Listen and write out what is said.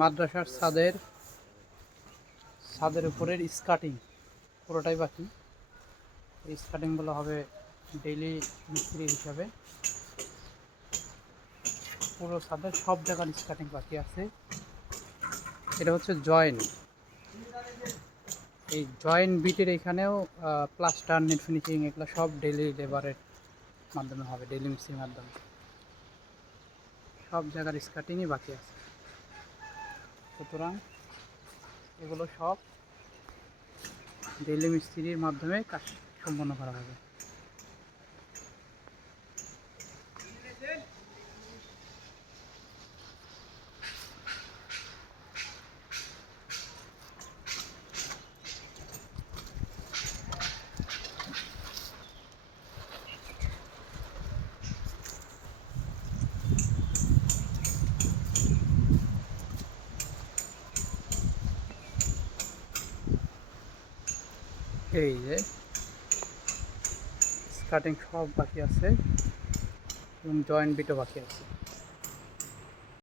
মাদ্রাসার ছাদের উপরের স্কার্টিং পুরোটাই বাকি। এই স্কার্টিংগুলো হবে ডেইলি মিস্ত্রি হিসাবে। পুরো ছাদের সব জায়গার স্কার্টিং বাকি আছে। এটা হচ্ছে জয়েন্ট। এই জয়েন্ট বিটের এখানেও প্লাস্টার, নেট ফিনিশিং এগুলো সব ডেইলি লেবারের মাধ্যমে হবে, ডেইলি মিস্ত্রির মাধ্যমে। সব জায়গার স্কার্টিংই বাকি আছে, সুতরাং এগুলো সব ডেইলি মিস্ত্রির মাধ্যমে কাজ সম্পন্ন করা হবে। এই যে স্কার্টিং সব বাকি আছে এবং জয়েন্ট বিটও বাকি আছে।